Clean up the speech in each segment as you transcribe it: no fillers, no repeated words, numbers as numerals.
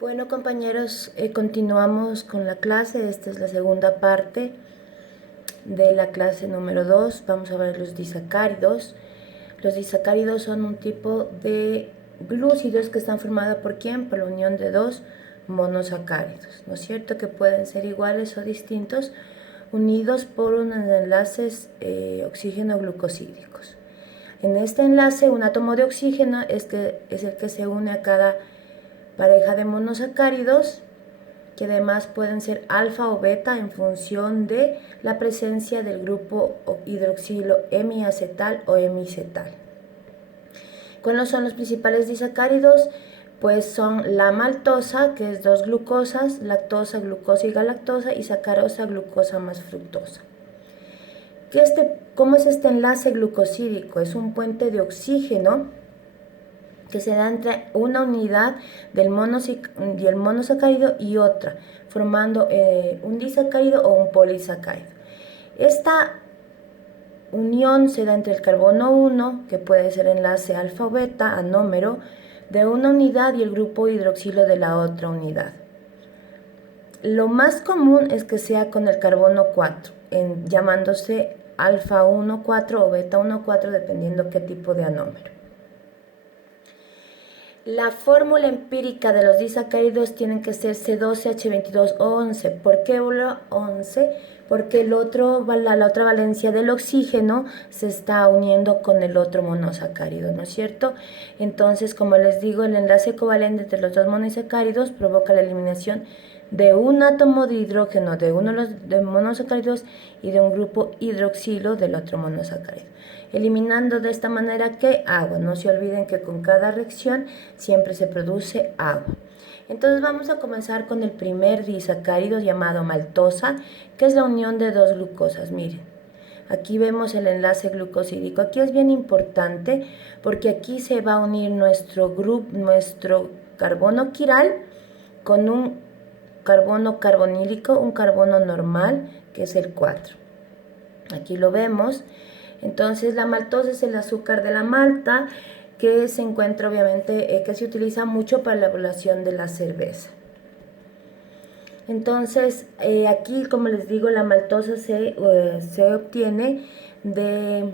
Bueno, compañeros, continuamos con la clase. Esta es la segunda parte de la clase número 2. Vamos a ver los disacáridos. Los disacáridos son un tipo de glúcidos que están formados ¿por quién? Por la unión de dos monosacáridos, ¿no es cierto? Que pueden ser iguales o distintos, unidos por unos enlaces oxígeno-glucosídicos. En este enlace, un átomo de oxígeno es el que se une a cada pareja de monosacáridos, que además pueden ser alfa o beta en función de la presencia del grupo hidroxilo hemiacetal o hemicetal. ¿Cuáles son los principales disacáridos? Pues son la maltosa, que es dos glucosas, lactosa, glucosa y galactosa, y sacarosa, glucosa más fructosa. ¿Cómo es este enlace glucosídico? Es un puente de oxígeno que se da entre una unidad del monosacárido y otra, formando un disacárido o un polisacárido. Esta unión se da entre el carbono 1, que puede ser enlace alfa o beta, anómero, de una unidad y el grupo hidroxilo de la otra unidad. Lo más común es que sea con el carbono 4, llamándose alfa 1,4 o beta 1,4, dependiendo qué tipo de anómero. La fórmula empírica de los disacáridos tiene que ser C12H22O11. ¿Por qué 11? Porque la otra valencia del oxígeno se está uniendo con el otro monosacárido, ¿no es cierto? Entonces, como les digo, el enlace covalente entre los dos monosacáridos provoca la eliminación de un átomo de hidrógeno de uno de los monosacáridos y de un grupo hidroxilo del otro monosacárido, eliminando de esta manera que agua. No se olviden que con cada reacción siempre se produce agua. Entonces vamos a comenzar con el primer disacárido llamado maltosa, que es la unión de dos glucosas. Miren, aquí vemos el enlace glucosídico. Aquí es bien importante porque aquí se va a unir nuestro carbono quiral con un carbono carbonílico, un carbono normal, que es el 4. Aquí lo vemos. Entonces la maltosa es el azúcar de la malta, que se encuentra obviamente, que se utiliza mucho para la elaboración de la cerveza. Entonces aquí, como les digo, la maltosa se obtiene de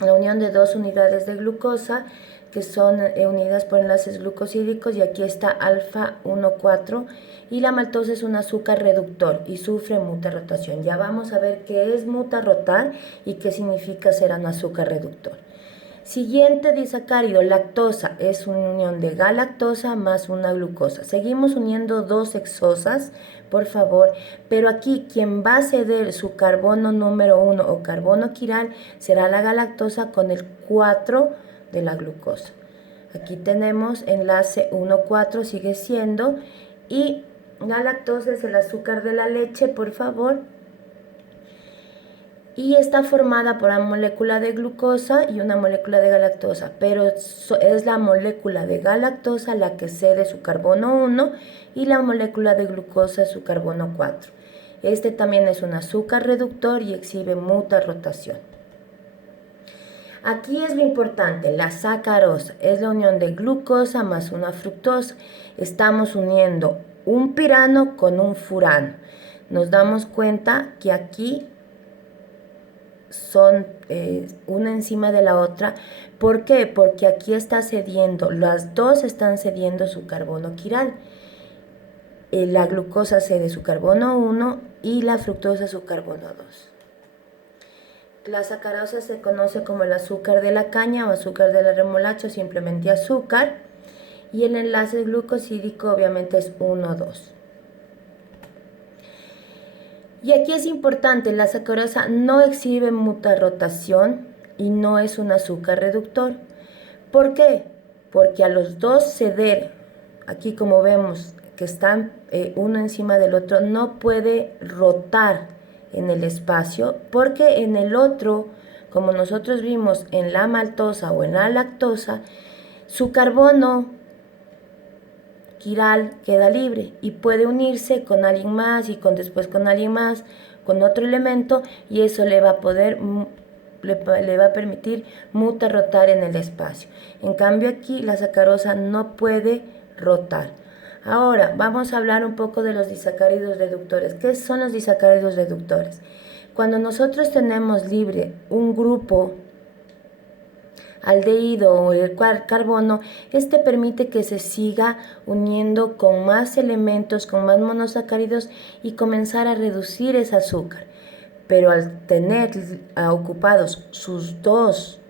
la unión de dos unidades de glucosa que son unidas por enlaces glucosídicos, y aquí está alfa 1,4, y la maltosa es un azúcar reductor y sufre mutarrotación. Ya vamos a ver qué es mutarrotar y qué significa ser un azúcar reductor. Siguiente disacárido, lactosa, es una unión de galactosa más una glucosa. Seguimos uniendo dos hexosas, por favor, pero aquí quien va a ceder su carbono número 1 o carbono quiral será la galactosa con el 4 de la glucosa. Aquí tenemos enlace 1,4, sigue siendo, y galactosa es el azúcar de la leche, por favor, y está formada por una molécula de glucosa y una molécula de galactosa, pero es la molécula de galactosa la que cede su carbono 1 y la molécula de glucosa su carbono 4. Este también es un azúcar reductor y exhibe mutarrotación. Aquí es lo importante, la sacarosa es la unión de glucosa más una fructosa. Estamos uniendo un pirano con un furano. Nos damos cuenta que aquí son una encima de la otra. ¿Por qué? Porque aquí está cediendo, las dos están cediendo su carbono quiral. La glucosa cede su carbono 1 y la fructosa su carbono 2. La sacarosa se conoce como el azúcar de la caña o azúcar de la remolacha, o simplemente azúcar, y el enlace glucosídico obviamente es 1,2. Y aquí es importante, la sacarosa no exhibe mutarrotación y no es un azúcar reductor. ¿Por qué? Porque a los dos ceder, aquí como vemos que están uno encima del otro, no puede rotar en el espacio, porque en el otro, como nosotros vimos en la maltosa o en la lactosa, su carbono quiral queda libre y puede unirse con alguien más y después con alguien más, con otro elemento, y eso le va a permitir mutarrotar en el espacio. En cambio aquí la sacarosa no puede rotar. Ahora, vamos a hablar un poco de los disacáridos reductores. ¿Qué son los disacáridos reductores? Cuando nosotros tenemos libre un grupo aldehído o el carbono, este permite que se siga uniendo con más elementos, con más monosacáridos y comenzar a reducir ese azúcar. Pero al tener ocupados sus dos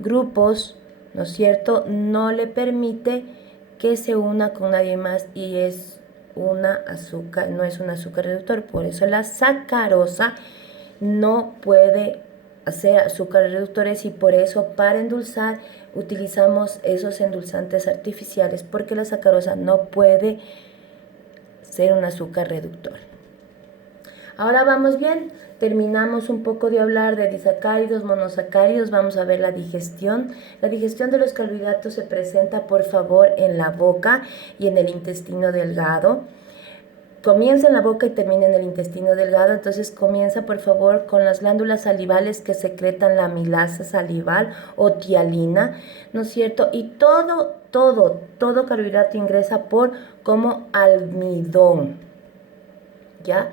grupos, ¿no es cierto?, no le permite que se una con nadie más y es una azúcar, no es un azúcar reductor. Por eso la sacarosa no puede hacer azúcares reductores y por eso para endulzar utilizamos esos endulzantes artificiales, porque la sacarosa no puede ser un azúcar reductor. Ahora vamos bien, terminamos un poco de hablar de disacáridos, monosacáridos, vamos a ver la digestión. La digestión de los carbohidratos se presenta, por favor, en la boca y en el intestino delgado. Comienza en la boca y termina en el intestino delgado, entonces comienza, por favor, con las glándulas salivales que secretan la amilasa salival o tialina, ¿no es cierto? Y todo carbohidrato ingresa como almidón, ¿ya?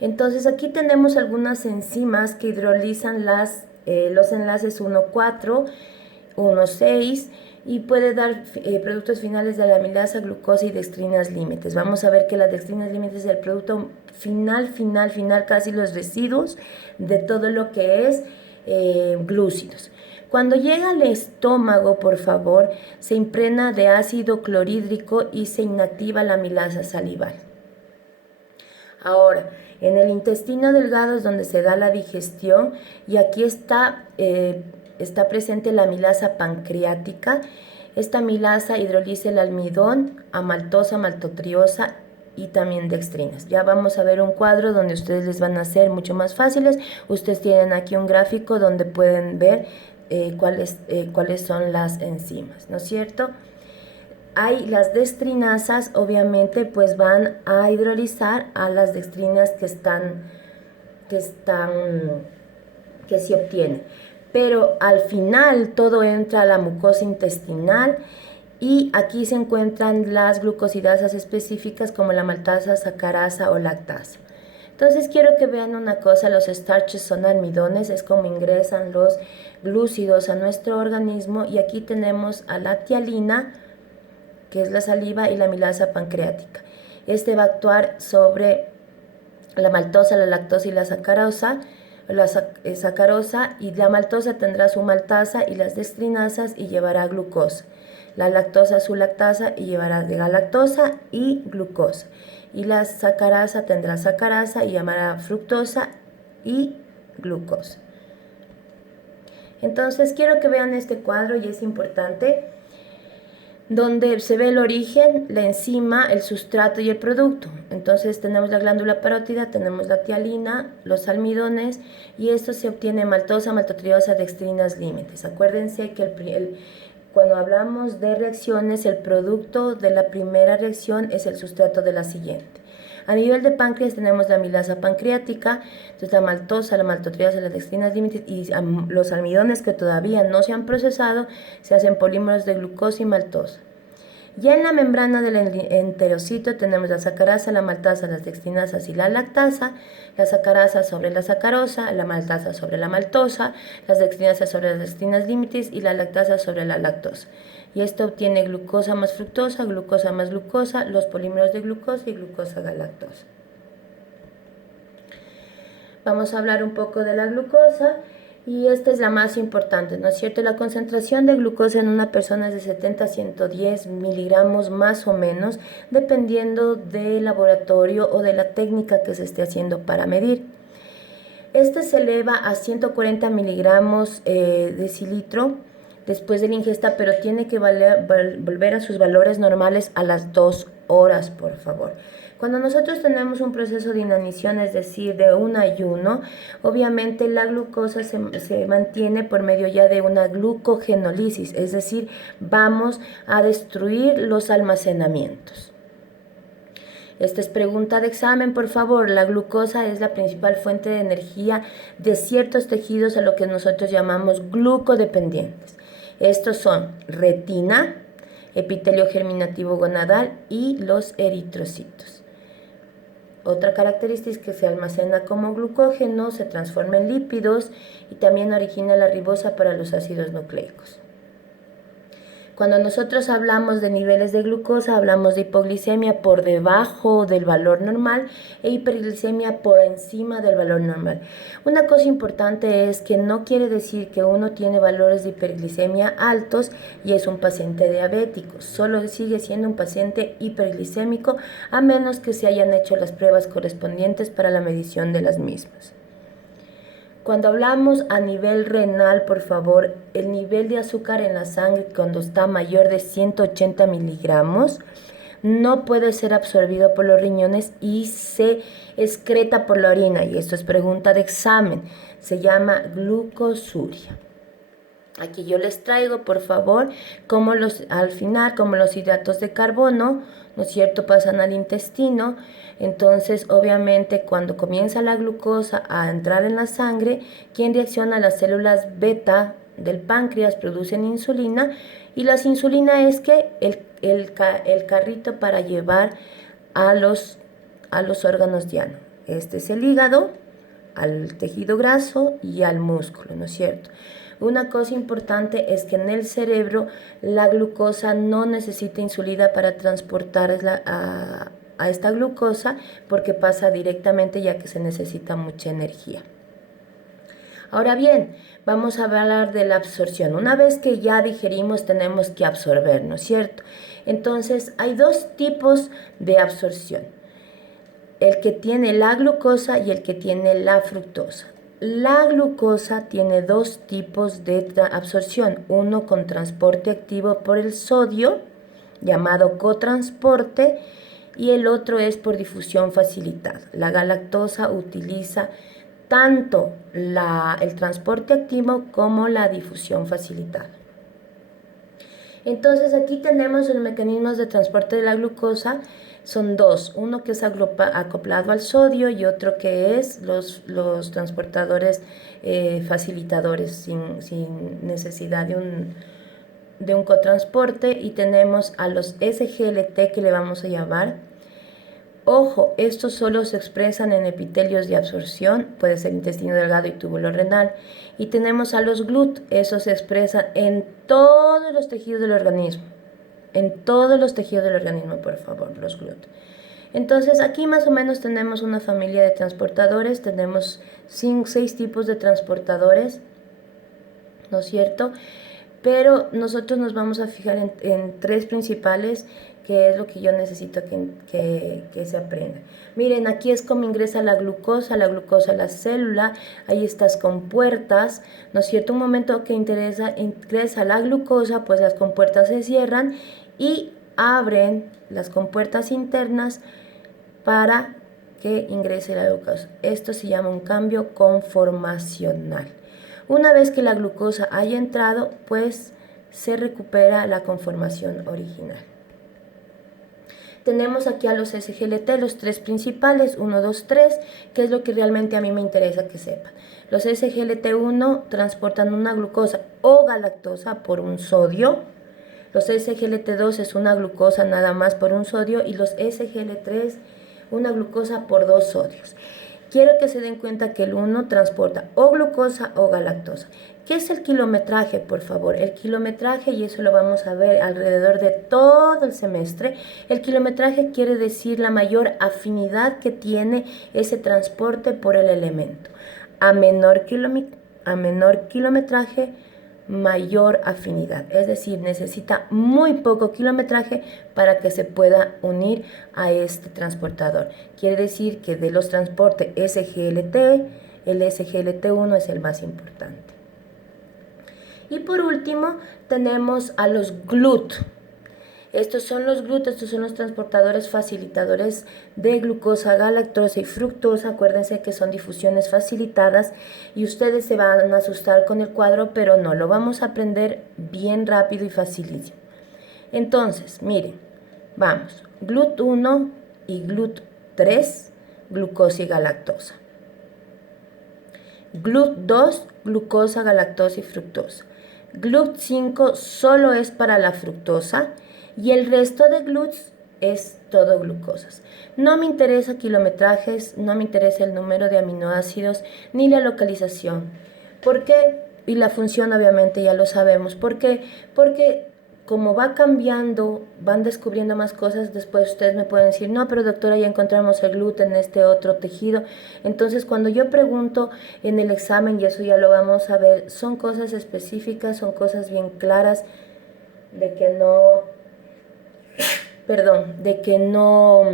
Entonces aquí tenemos algunas enzimas que hidrolizan los enlaces 1,4, 1,6 y puede dar productos finales de la amilasa, glucosa y dextrinas límites. Vamos a ver que la dextrinas límites es el producto final, casi los residuos de todo lo que es glúcidos. Cuando llega al estómago, por favor, se impregna de ácido clorhídrico y se inactiva la amilasa salival. Ahora, en el intestino delgado es donde se da la digestión y aquí está presente la amilasa pancreática. Esta amilasa hidroliza el almidón a maltosa, maltotriosa y también dextrinas. Ya vamos a ver un cuadro donde ustedes les van a hacer mucho más fáciles. Ustedes tienen aquí un gráfico donde pueden ver cuáles son las enzimas, ¿no es cierto? Hay las dextrinasas, obviamente, pues van a hidrolizar a las dextrinas que se obtienen. Pero al final todo entra a la mucosa intestinal y aquí se encuentran las glucosidasas específicas como la maltasa, sacarasa o lactasa. Entonces quiero que vean una cosa, los starches son almidones, es como ingresan los glúcidos a nuestro organismo y aquí tenemos a la tialina, que es la saliva, y la amilasa pancreática. Este va a actuar sobre la maltosa, la lactosa y la sacarosa. Y la maltosa tendrá su maltasa y las dextrinasas y llevará glucosa. La lactosa su lactasa y llevará galactosa y glucosa. Y la sacarasa tendrá sacarasa y llamará fructosa y glucosa. Entonces quiero que vean este cuadro y es importante, donde se ve el origen, la enzima, el sustrato y el producto. Entonces tenemos la glándula parótida, tenemos la tialina, los almidones y esto se obtiene maltosa, maltotriosa, dextrinas límites. Acuérdense que cuando hablamos de reacciones, el producto de la primera reacción es el sustrato de la siguiente. A nivel de páncreas tenemos la amilasa pancreática, entonces la maltosa, la maltotriosa, las dextrinas límites y los almidones que todavía no se han procesado se hacen polímeros de glucosa y maltosa. Ya en la membrana del enterocito tenemos la sacarasa, la maltasa, las dextrinasas y la lactasa, la sacarasa sobre la sacarosa, la maltasa sobre la maltosa, las dextrinasas sobre las dextrinas límites y la lactasa sobre la lactosa. Y esto obtiene glucosa más fructosa, los polímeros de glucosa y glucosa galactosa. Vamos a hablar un poco de la glucosa y esta es la más importante, ¿no es cierto? La concentración de glucosa en una persona es de 70 a 110 miligramos más o menos, dependiendo del laboratorio o de la técnica que se esté haciendo para medir. Este se eleva a 140 miligramos decilitro después de la ingesta, pero tiene que volver a sus valores normales a las 2 horas, por favor. Cuando nosotros tenemos un proceso de inanición, es decir, de un ayuno, obviamente la glucosa se mantiene por medio ya de una glucogenólisis, es decir, vamos a destruir los almacenamientos. Esta es pregunta de examen, por favor. La glucosa es la principal fuente de energía de ciertos tejidos a lo que nosotros llamamos glucodependientes. Estos son retina, epitelio germinativo gonadal y los eritrocitos. Otra característica es que se almacena como glucógeno, se transforma en lípidos y también origina la ribosa para los ácidos nucleicos. Cuando nosotros hablamos de niveles de glucosa, hablamos de hipoglicemia por debajo del valor normal e hiperglicemia por encima del valor normal. Una cosa importante es que no quiere decir que uno tiene valores de hiperglicemia altos y es un paciente diabético. Solo sigue siendo un paciente hiperglicémico a menos que se hayan hecho las pruebas correspondientes para la medición de las mismas. Cuando hablamos a nivel renal, por favor, el nivel de azúcar en la sangre cuando está mayor de 180 miligramos no puede ser absorbido por los riñones y se excreta por la orina. Y esto es pregunta de examen. Se llama glucosuria. Aquí yo les traigo, por favor, al final, como los hidratos de carbono, ¿no es cierto?, pasan al intestino. Entonces, obviamente, cuando comienza la glucosa a entrar en la sangre, quien reacciona a las células beta del páncreas producen insulina, y la insulina es que el carrito para llevar a los órganos dianos. Este es el hígado, al tejido graso y al músculo, ¿no es cierto? Una cosa importante es que en el cerebro la glucosa no necesita insulina para transportar a esta glucosa, porque pasa directamente, ya que se necesita mucha energía. Ahora bien, vamos a hablar de la absorción. Una vez que ya digerimos, tenemos que absorber, ¿no es cierto? Entonces, hay dos tipos de absorción: el que tiene la glucosa y el que tiene la fructosa. La glucosa tiene dos tipos de absorción, uno con transporte activo por el sodio, llamado cotransporte, y el otro es por difusión facilitada. La galactosa utiliza tanto el transporte activo como la difusión facilitada. Entonces aquí tenemos los mecanismos de transporte de la glucosa. Son dos, uno que es acoplado al sodio y otro que es los transportadores facilitadores sin necesidad de un cotransporte. Y tenemos a los SGLT, que le vamos a llamar. Ojo, estos solo se expresan en epitelios de absorción, puede ser intestino delgado y túbulo renal. Y tenemos a los GLUT, eso se expresa en todos los tejidos del organismo. En todos los tejidos del organismo, por favor, los GLUT. Entonces aquí más o menos tenemos una familia de transportadores, tenemos 6 tipos de transportadores, ¿no es cierto? Pero nosotros nos vamos a fijar en 3 principales, que es lo que yo necesito que se aprenda. Miren, aquí es como ingresa la glucosa a la célula. Hay estas compuertas, ¿no es cierto? Un momento que ingresa la glucosa, pues las compuertas se cierran y abren las compuertas internas para que ingrese la glucosa. Esto se llama un cambio conformacional. Una vez que la glucosa haya entrado, pues se recupera la conformación original. Tenemos aquí a los SGLT, los 3 principales, 1, 2, 3, que es lo que realmente a mí me interesa que sepan. Los SGLT1 transportan una glucosa o galactosa por un sodio. Los SGLT2 es una glucosa nada más por un sodio, y los SGL3 una glucosa por 2 sodios. Quiero que se den cuenta que el 1 transporta o glucosa o galactosa. ¿Qué es el kilometraje, por favor? El kilometraje, y eso lo vamos a ver alrededor de todo el semestre, el kilometraje quiere decir la mayor afinidad que tiene ese transporte por el elemento. A menor kilometraje, mayor afinidad, es decir, necesita muy poco kilometraje para que se pueda unir a este transportador. Quiere decir que de los transportes SGLT, el SGLT1 es el más importante. Y por último tenemos a los GLUT. Estos son los GLUT, estos son los transportadores facilitadores de glucosa, galactosa y fructosa. Acuérdense que son difusiones facilitadas y ustedes se van a asustar con el cuadro, pero no, lo vamos a aprender bien rápido y facilísimo. Entonces, miren, vamos, GLUT1 y GLUT3, glucosa y galactosa. GLUT2, glucosa, galactosa y fructosa. GLUT5 solo es para la fructosa. y el resto de GLUTs es todo glucosas. No me interesa kilometrajes, no me interesa el número de aminoácidos ni la localización. ¿Por qué? Y la función obviamente ya lo sabemos. ¿Por qué? Porque como va cambiando, van descubriendo más cosas, después ustedes me pueden decir, no, pero doctora, ya encontramos el gluten en este otro tejido. Entonces, cuando yo pregunto en el examen, y eso ya lo vamos a ver, son cosas específicas, son cosas bien claras, de que no, perdón, de que no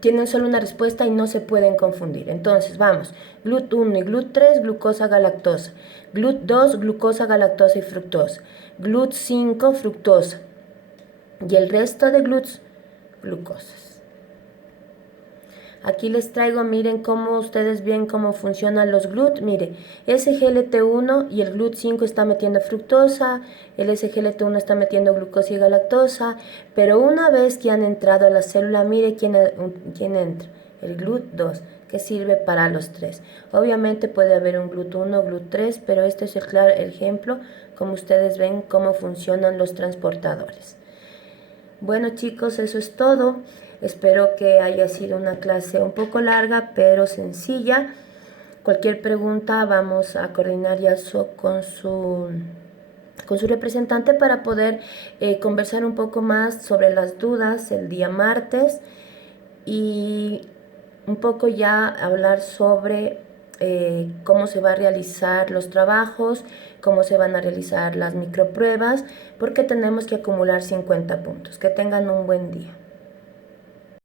tienen solo una respuesta y no se pueden confundir. Entonces, vamos, GLUT1 y GLUT3, glucosa, galactosa. GLUT2, glucosa, galactosa y fructosa. GLUT5, fructosa. Y el resto de GLUTs, glucosas. Aquí les traigo, miren cómo ustedes ven cómo funcionan los GLUT. Mire, SGLT1 y el GLUT5 está metiendo fructosa, el SGLT1 está metiendo glucosa y galactosa, pero una vez que han entrado a la célula, mire quién entra, el GLUT2, que sirve para los tres. Obviamente puede haber un GLUT1, GLUT3, pero este es el claro ejemplo, como ustedes ven cómo funcionan los transportadores. Bueno chicos, eso es todo. Espero que haya sido una clase un poco larga, pero sencilla. Cualquier pregunta vamos a coordinar ya con su representante para poder conversar un poco más sobre las dudas el día martes y un poco ya hablar sobre cómo se va a realizar los trabajos, cómo se van a realizar las micropruebas, porque tenemos que acumular 50 puntos. Que tengan un buen día.